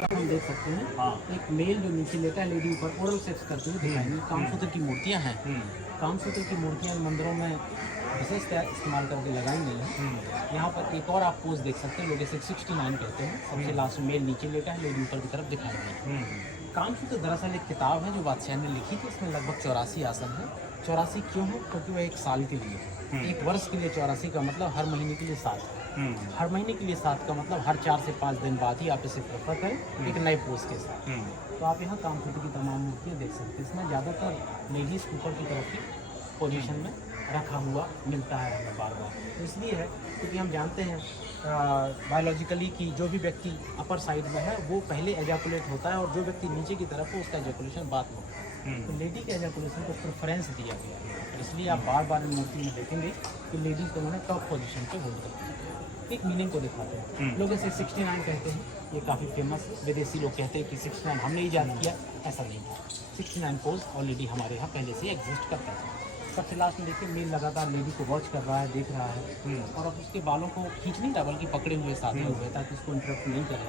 हम देख सकते हैं एक मेल जो नीचे लेटा है, लेडी ऊपर ओरल सेक्स करते हुए दिखाएंगे। कामसूत्र की मूर्तियाँ हैं, कामसूत्र की मूर्तियाँ मंदिरों में विशेषतः इस्तेमाल करके लगाई गई हैं। यहाँ पर एक और आप पोज देख सकते हैं, लोग इसे 69 कहते हैं। सबसे लास्ट मेल नीचे लेटा है, लेडी ऊपर की तरफ दिखाई गई है। कामसूत्र दरअसल एक किताब है जो बादशाह ने लिखी थी। इसमें लगभग 84 आसन है। 84 क्यों है? क्योंकि वह एक साल के लिए है। एक वर्ष के लिए 84 का मतलब हर महीने के लिए 7 है। हर महीने के लिए 7 का मतलब हर 4 से 5 दिन बाद ही आप इसे प्रेफर करें एक नए पोज के साथ। तो आप यहाँ कामसूत्र की तमाम मूर्तियाँ देख सकते हैं। इसमें ज़्यादातर लेडीज़ ऊपर की तरफ की पोजीशन में रखा हुआ मिलता है हमें बार बार। तो इसलिए है क्योंकि हम जानते हैं बायोलॉजिकली कि जो भी व्यक्ति अपर साइड में है वो पहले एजाकुलेट होता है और जो व्यक्ति नीचे की तरफ है उसका एजाकुलेशन बाद में होता है। तो लेडी के एजाकुलेशन को प्रेफरेंस दिया गया है। इसलिए आप बार बार मूर्ति में देखेंगे कि लेडीज़ को उन्होंने टॉप पोजीशन पे होल्ड करते हैं। एक मीनिंग को दिखाते हैं। लोग इसे 69 कहते हैं, ये काफ़ी फेमस। विदेशी लोग कहते हैं कि 69 हमने ईजाद किया, ऐसा नहीं है। 69 पोज ऑलरेडी हमारे यहाँ पहले से एग्जिस्ट करता है। सबसे लास्ट में देखिए मेल लगातार लेडी को वॉच कर रहा है, देख रहा है और अब उसके बालों को खींच नहीं रहा बल्कि पकड़े हुए साधे हुए ताकि उसको इंटरप्ट नहीं करे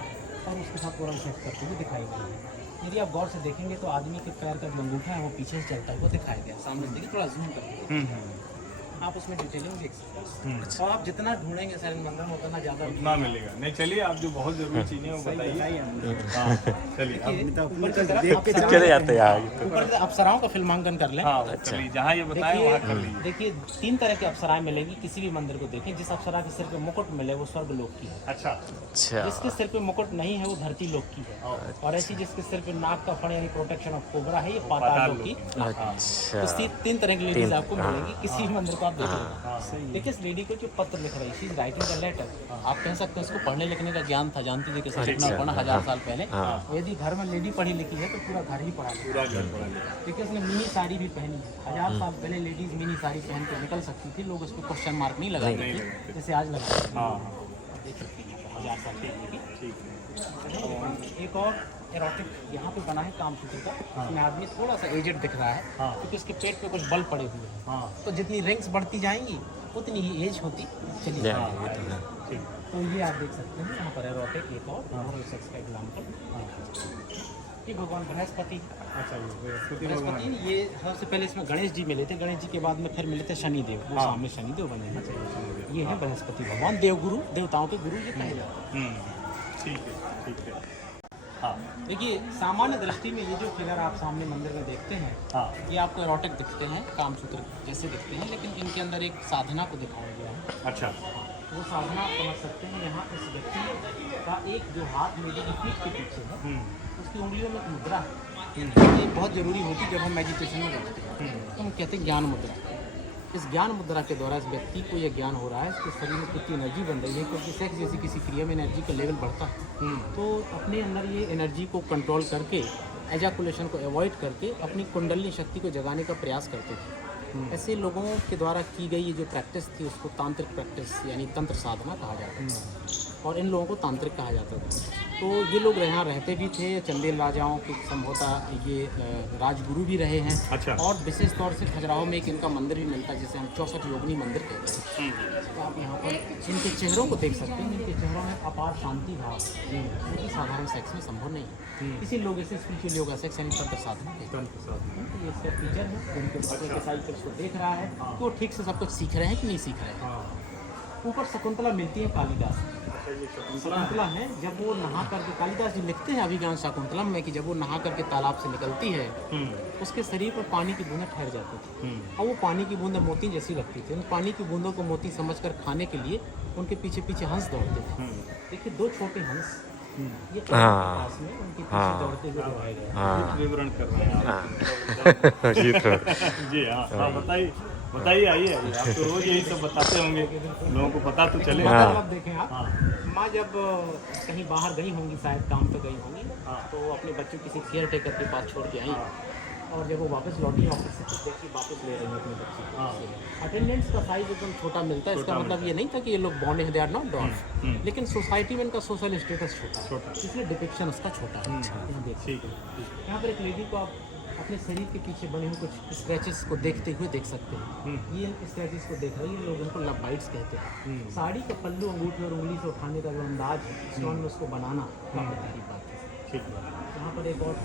और उसके साथ ओरल सेक्स करते हुए दिखाई गई है। यदि आप गौर से देखेंगे तो आदमी के पैर का जो अंगूठा है वो पीछे से चलता हुआ दिखाया गया। सामने से देखिए, थोड़ा जूम करके आप उसमें डिटेलिंग देख सकते हैं। तो आप जितना ढूंढेंगे सर मंदिर में उतना ज़्यादा उतना मिलेगा। नहीं चलिए, आप जो बहुत जरूरी चीज़ें वो बताइए। चले जाते हैं ऊपर से अप्सराओं का फिल्मांकन कर लें। हाँ, चलिए जहाँ ये बताएं वहाँ कर लीजिए। देखिए 3 तरह की अप्सराएं मिलेगी किसी भी मंदिर को देखें। जिस अप्सरा के सिर पे मुकुट मिले वो स्वर्ग लोक की है। अच्छा, जिसके सिर पे मुकुट नहीं है वो धरती लोक की है। और ऐसी जिसके सिर पे नाक का फण यानी प्रोटेक्शन ऑफ कोबरा है, ये पाताल लोक की। अच्छा, 3 तरह की लेडीज आपको मिलेगी किसी भी मंदिर को आप देखेंगे। देखिए इस लेडी को जो पत्र लिख रही है, she is writing the letter. आप कह सकते हैं उसको पढ़ने लिखने का ज्ञान था, जानती थी कि लिखना पढ़ना 1000 साल पहले। और यदि घर में लेडी पढ़ी लिखी है तो पूरा घर ही पढ़ा लिखा। देखिए उसने मिनी साड़ी भी पहनी है। 1000 साल पहले लेडीज मिनी साड़ी पहन के निकल सकती थी, लोग उसको क्वेश्चन मार्क नहीं लगाते थे जैसे आज लगता है। देख सकते हैं 1000 साल पहले की। एक और एरोटिक यहाँ पे बना है कामसूत्र का। इसमें आदमी थोड़ा सा एजेड दिख रहा है क्योंकि उसके पेट पे कुछ बल पड़े हुए हैं। तो जितनी रिंग्स बढ़ती जाएंगी उतनी ही एज होती चली जाएगी। तो ये आप देख सकते हैं यहाँ पर एरोटिक एक और सेक्स का एग्जाम्पल। ये भगवान बृहस्पति। अच्छा, बृहस्पति ये सबसे पहले इसमें गणेश जी मिले थे। गणेश जी के बाद में फिर मिले थे शनिदेव। वो सामने शनिदेव बने हैं। ये है बृहस्पति भगवान, देवगुरु, देवताओं के गुरु ये कहे जाते हैं। ठीक है, ठीक है। देखिए सामान्य दृष्टि में ये जो फिगर आप सामने मंदिर में देखते हैं ये आपको एरोटिक दिखते हैं, कामसूत्र जैसे दिखते हैं, लेकिन इनके अंदर एक साधना को दिखाया गया है। अच्छा, वो साधना आप समझ सकते हैं। यहाँ इस व्यक्ति का एक जो हाथ लेडी की पीठ के पीछे है उसकी उंगलियों में एक मुद्रा है। ये बहुत ज़रूरी होती है जब हम मेडिटेशन में बैठते हैं तो हम कहते हैं ज्ञान मुद्रा। इस ज्ञान मुद्रा के द्वारा इस व्यक्ति को यह ज्ञान हो रहा है इसके शरीर में कितनी एनर्जी बन रही है, क्योंकि सेक्स जैसी किसी क्रिया में एनर्जी का लेवल बढ़ता है। तो अपने अंदर ये एनर्जी को कंट्रोल करके एजाकुलेशन को अवॉइड करके अपनी कुंडली शक्ति को जगाने का प्रयास करते थे। ऐसे लोगों के द्वारा की गई ये जो प्रैक्टिस थी उसको तांत्रिक प्रैक्टिस यानी तंत्र साधना कहा जाता है और इन लोगों को तांत्रिक कहा जाता था। तो ये लोग यहाँ रहते भी थे। चंदेल राजाओं के संभवतः ये राजगुरु भी रहे हैं। अच्छा। और विशेष तौर से खजुराहो में एक इनका मंदिर भी मिलता है जिसे हम 64 योगिनी मंदिर कहते हैं। तो आप यहाँ पर इनके चेहरों को देख सकते हैं। इनके चेहरों में अपार शांति भाव है जो कि साधारण सेक्स में संभव नहीं है। इसी लोग इसे स्पिरिचुअल योगा सेक्स यानी तंत्र साधना कहते हैं। तो ये इसका टीचर है उनके साइकिल्स को देख रहा है कि वो ठीक से सब कुछ सीख रहे हैं कि नहीं सीख रहे हैं। ऊपर शकुंतला मिलती है कालिदास। शकुंतला है जब वो नहा करके, कालिदास जी लिखते हैं अभिज्ञान शाकुंतलम में कि जब वो नहा करके तालाब से निकलती है उसके शरीर पर पानी की बूंदें ठहर जाती थी और वो पानी की बूंदें मोती जैसी लगती थी। उन पानी की बूंदों को मोती समझकर खाने के लिए उनके पीछे पीछे हंस दौड़ते थे। देखिए 2 छोटे हंस ये पास में उनके पीछे दौड़ते हुए दिखाए गए। विवरण कर रहे हैं आप। जी हाँ, बताइए बताइए, आइए। आप तो रोज यही सब बताते होंगे, लोगों को पता तो चले। मतलब देखें आप, माँ जब कहीं बाहर गई होंगी, शायद काम पे गई होंगी, तो अपने बच्चों किसी केयर टेकर के पास छोड़ के आई और जब वो वापस लौटी ऑफिस से तो देखिए वापस ले रही है अपने बच्चे। अटेंडेंस का साइज एकदम छोटा मिलता है। इसका मतलब ये नहीं था कि ये लोग बॉर्न है, दे आर नॉट डॉल्फ, लेकिन सोसाइटी में इनका सोशल स्टेटस छोटा है इसलिए डिपिक्शन उसका छोटा है। यहाँ देखिए यहाँ पर एक लेडी को आप अपने शरीर के पीछे बने हुए कुछ स्क्रैचेस को देखते हुए देख सकते हैं। ये स्क्रैचेस को देख रही है, लोग उनको लव बाइट्स कहते हैं। साड़ी का पल्लू अंगूठे और उंगली से उठाने का जो अंदाज है, स्टोन में उसको बनाना काफी बात है। ठीक है। यहाँ पर एक और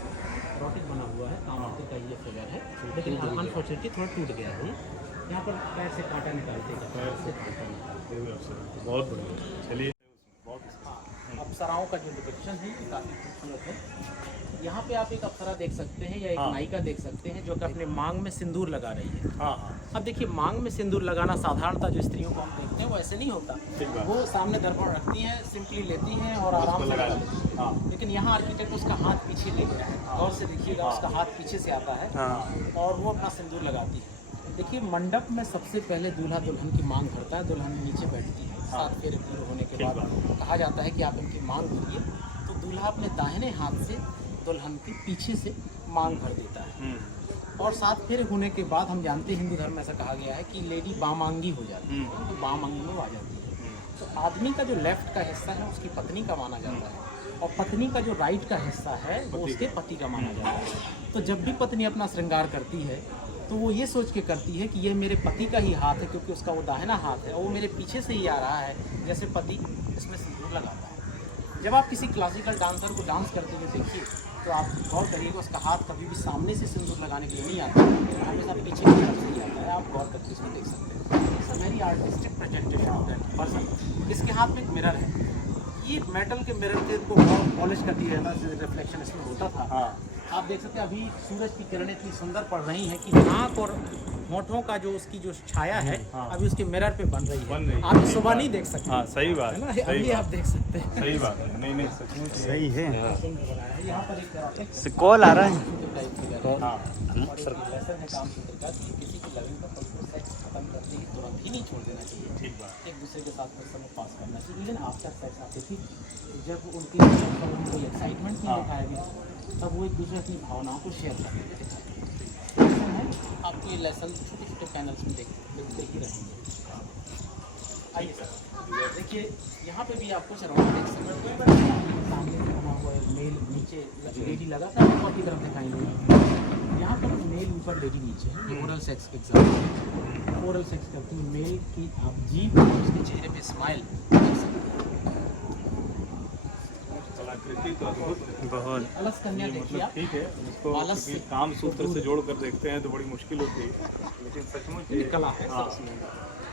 रॉकेट बना हुआ है, कामसूत्र का ये फिगर है, लेकिन अनफॉर्चुनेटली थोड़ा टूट गया है। यहाँ पर पैर से कांटा निकालते हैं। बहुत बढ़िया। चलिए अप्सराओं का जो डिपिक्शन है ये काफ़ी खूबसूरत है। यहाँ पे आप एक अप्सरा देख सकते हैं या एक नायिका देख सकते हैं जो कि अपने मांग में सिंदूर लगा रही है। हाँ। अब देखिए, मांग में सिंदूर लगाना साधारणतः जो स्त्रियों को हम देखते हैं वो ऐसे नहीं होता। वो सामने दर्पण रखती हैं, सिंपली लेती हैं और आराम से लगा लेती हैं। लेकिन यहाँ आर्किटेक्ट उसका हाथ पीछे ले गया है, गौर से देखिएगा, उसका हाथ पीछे से आता है और वो अपना सिंदूर लगाती है। देखिए, मंडप में सबसे पहले दूल्हा दुल्हन की मांग भरता है, दुल्हन नीचे बैठती है। 7 फेरे पूरे होने के बाद कहा जाता है कि आप इनकी मांग भरिए, तो दूल्हा अपने दाहिने हाथ से दुल्हन के पीछे से मांग भर देता है। और 7 फेरे होने के बाद हम जानते हैं हिंदू धर्म में ऐसा कहा गया है कि लेडी बामांगी हो जाती है, तो बामांगी में आ जाती है। तो आदमी का जो लेफ्ट का हिस्सा है उसकी पत्नी का माना जाता है और पत्नी का जो राइट का हिस्सा है वो उसके पति का माना जाता है। तो जब भी पत्नी अपना श्रृंगार करती है तो वो ये सोच के करती है कि ये मेरे पति का ही हाथ है, क्योंकि उसका वो दाहिना हाथ है और वो मेरे पीछे से ही आ रहा है, जैसे पति इसमें सिंदूर लगाता है। जब आप किसी क्लासिकल डांसर को डांस करते हुए देखिए तो आप गौर करिएगा, उसका हाथ कभी भी सामने से सिंदूर लगाने के लिए नहीं आता, हमेशा पीछे की तरफ से ही आता है। आप गौर करके इसमें देख सकते हैं। It's a very artistic presentation of that person. इसके हाथ में एक मिरर है, ये मेटल के मिरर थे को पॉलिश करती रहता है, रिफ्लेक्शन इसमें होता था। आप देख सकते हैं अभी सूरज की किरणें इतनी सुंदर पड़ रही हैं कि नाक और होठों का जो उसकी जो छाया है अभी उसके मिरर पे बन रही है। आप सुबह नहीं देख सकते। हाँ, सही बात है ना, अभी आप देख सकते हैं। सही बात है। नहीं नहीं, सचमुच सही है। यहाँ पर एक कॉल आ रहा है। लेसन है कामसूत्र का कि किसी की लविंग कपल को सेक्स खत्म करते ही तुरंत ही नहीं छोड़ देना चाहिए। ठीक बात। एक दूसरे के साथ में समय पास करना चाहिए। इवन आफ्टर सेक्स आती थी, जब उनकी कोई एक्साइटमेंट नहीं दिखाया गया तब वो एक दूसरे की भावनाओं को शेयर करते थे। आपको ये लेसन छोटे छोटे पैनल्स में देखते ही रहेंगे। आइए सर, देखिए यहाँ पे भी आपको सराउंड देख सकते हैं। सामने बना हुआ है मेल, नीचे लेडी लगा था, ऊपर की तरफ दिखाएंगे। यहाँ पर मेल ऊपर लेडी नीचे है। ये ओरल सेक्स एग्जाम्पल है। ओरल सेक्स करते हैं मेल की आप जीभ और उसके चेहरे पे स्माइल देख सकते हैं। कलाकृति तो अद्भुत बहुत। अलस कन्या देखिए आप, ठीक है, इसको आलस से काम सूत्र से जोड़ कर देखते हैं तो बड़ी मुश्किल होती है, लेकिन सचमुच ये कला है।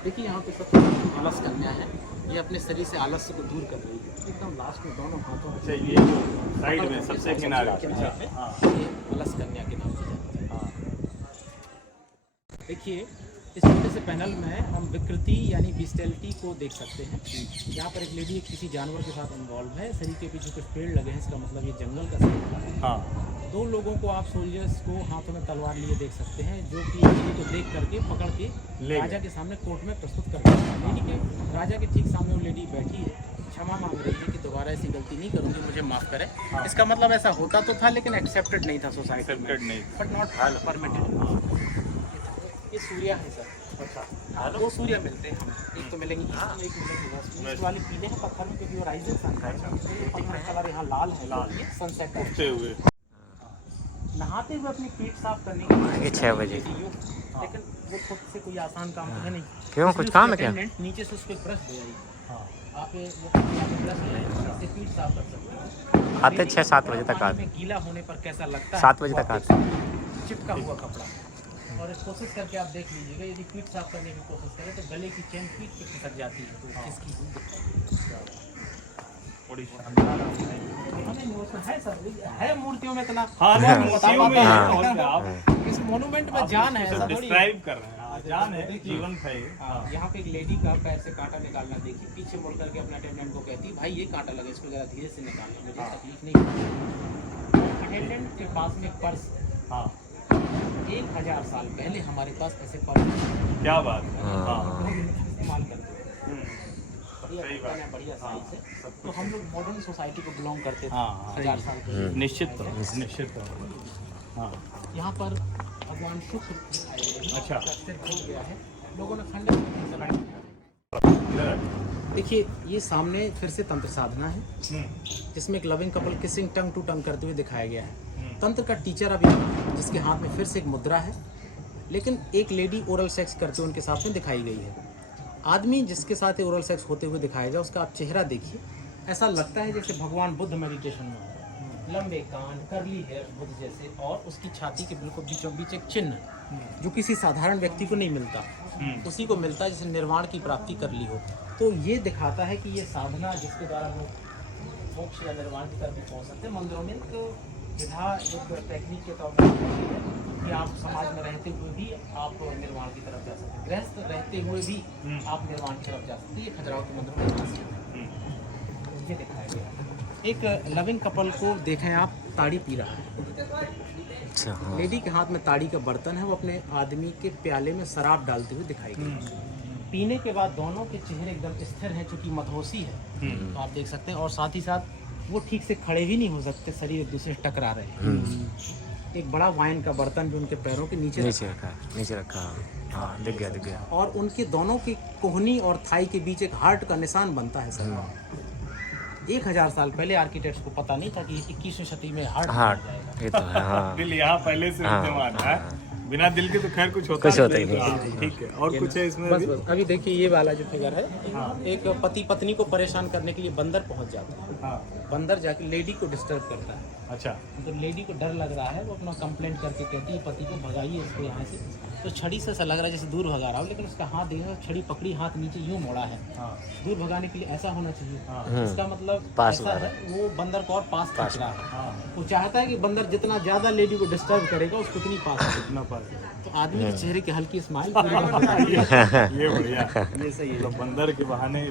देखिए यहाँ पे सबसे आलस कन्या है, ये अपने शरीर से आलस्य को दूर कर रही है। एकदम लास्ट में दोनों हाथों अच्छा, ये साइड में सबसे किनारे ये आलस कन्या के नाम से जानते हैं। देखिए इस छोटे से पैनल में हम विकृति यानी बिस्टेलिटी को देख सकते हैं। यहाँ पर एक लेडी किसी जानवर के साथ इन्वॉल्व है, शरीर के पीछे कुछ पेड़ लगे हैं, इसका मतलब ये जंगल का सीन है। हाँ। 2 लोगों को आप सोल्जर्स को हाथों में तलवार लिए देख सकते हैं, जो कि लेडी को देख करके पकड़ के राजा के सामने कोर्ट में प्रस्तुत कर रहे हैं। लेडी के राजा के ठीक सामने वो लेडी बैठी है, क्षमा मांग रही है कि दोबारा ऐसी गलती नहीं करूँगी, मुझे माफ़ करें। इसका मतलब ऐसा होता तो था लेकिन एक्सेप्टेड नहीं था सोसाइटी में, बट नॉट परमिटेड। ये सूर्य है सर। अच्छा, 2 सूर्य मिलते हैं हमें, एक तो मिलेंगे एक मिलेंगे वेस्ट वाले पीले हैं पत्थर में, क्योंकि वो राइजिंग सन है। पत्थर कलर यहाँ लाल है, लाल ये सनसेट उठते हुए नहाते हुए अपनी पीठ साफ करने के लिए 6 बजे। लेकिन वो खुद से कोई आसान काम तो है नहीं। क्यों, कुछ काम है क्या? नीचे से उसको ब्रश दे जाइए, आप ब्रश से पीठ साफ कर सकते हैं। आते 6-7 बजे तक आते। गीला होने पर कैसा लगता है? 7 बजे तक आते। चिपका हुआ कपड़ा। और इस कोशिश करके आप देख लीजिएगा, यदि पीठ साफ करने की कोशिश करें तो गले की चेन पीठ पे खिसक जाती है, तो किसकी बड़ी शानदार है सर, है मूर्तियों में इतना। हाँ, मूर्तियों में हाँ। है, और क्या आप इस मोन्यूमेंट में जान है, ऐसा थोड़ी है। डिस्क्राइब कर रहे हैं। हाँ, जान है, जीवन है। यहाँ पे एक लेडी का पैर से कांटा निकालना देखिए, पीछे मुड़ करके अपने अटेंडेंट को कहती भाई ये कांटा लगा, इसको जरा धीरे से निकालना, मुझे तकलीफ नहीं। अटेंडेंट के पास में पर्स, 1000 साल पहले हमारे पास ऐसे पर्स, क्या बात है। इस्तेमाल करते हैं, बढ़िया साइज है। तो हम लोग मॉडर्न सोसाइटी को बिलोंग करते थे 1000 साल पहले। निश्चित हाँ। यहाँ पर भगवान शुक्र दिखाए गए हैं। अच्छा। सिर खोल गया है, लोगों ने खंडन। देखिए ये सामने फिर से तंत्र साधना है, जिसमें एक loving couple kissing tongue to tongue करते हुए दिखाया गया है। तंत्र का टीचर अभी, जिसके हाथ में फिर से एक मुद्रा है, लेकिन एक लेडी ओरल सेक्स करते हुए उनके साथ में दिखाई गई है। आदमी जिसके साथ ओरल सेक्स होते हुए दिखाया गया, उसका आप चेहरा देखिए, ऐसा लगता है जैसे भगवान बुद्ध मेडिटेशन में हो, लंबे कान, करली हेयर बुद्ध जैसे, और उसकी छाती के बिल्कुल बीचों बीच एक चिन्ह जो किसी साधारण व्यक्ति को नहीं मिलता, उसी को मिलता है जिसने निर्वाण की प्राप्ति कर ली हो। तो ये दिखाता है कि ये साधना जिसके द्वारा लोग मोक्ष या निर्वाण की तरफ भी पहुँच सकते हैं। मंदिरों में तो विधा एक टेक्निक के तौर पर है कि आप समाज में रहते हुए भी आप निर्वाण की तरफ जा सकते हैं, गृहस्थ रहते हुए भी आप निर्वाण की तरफ जा सकते हैं। ये खजुराहो के मंदिरों में खासियत है। ये दिखाया गया। एक लविंग कपल को देखें आप, ताड़ी पी रहा है। अच्छा हाँ। लेडी के हाथ में ताड़ी का बर्तन है, वो अपने आदमी के प्याले में शराब डालते हुए दिखाई गई। पीने के बाद दोनों के चेहरे एकदम स्थिर हैं, चूंकि मदहोशी है तो आप देख सकते हैं, और साथ ही साथ वो ठीक से खड़े भी नहीं हो सकते, शरीर एक दूसरे से टकरा रहे हैं। एक बड़ा वाइन का बर्तन भी उनके पैरों के नीचे रखा है, नीचे रखा। हाँ दिख गया। और उनके दोनों की कोहनी और थाई के बीच एक हार्ट का निशान बनता है सर। 1000 साल पहले आर्किटेक्ट्स को पता नहीं था कि 21वीं सदी में हार्ट ये तो है। हाँ दिल यहाँ पहले से विद्यमान है, बिना दिल के तो खैर कुछ होता ही नहीं। ठीक है, और कुछ है इसमें? बस अभी देखिए ये वाला जो फिगर है, एक पति पत्नी को परेशान करने के लिए बंदर पहुंच जाता है। बंदर जाके लेडी को डिस्टर्ब करता है। अच्छा, तो लेडी को डर लग रहा है, वो अपना कंप्लेंट करके कहती है पति को भगाइए इसको यहाँ से। तो छड़ी से ऐसा लग रहा है जैसे दूर भगा रहा हो, लेकिन उसका हाथ देखा, छड़ी पकड़ी, हाथ नीचे यूं मोड़ा है। दूर भगाने के लिए ऐसा होना चाहिए। इसका मतलब ऐसा है, वो बंदर को और पास खींच रहा है। वो चाहता है कि बंदर जितना ज्यादा लेडी को डिस्टर्ब करेगा उसको उतनी पास, इतना पास। तो आदमी के चेहरे की हल्की स्माइल ये बढ़िया, ये सही है। बंदर के बहाने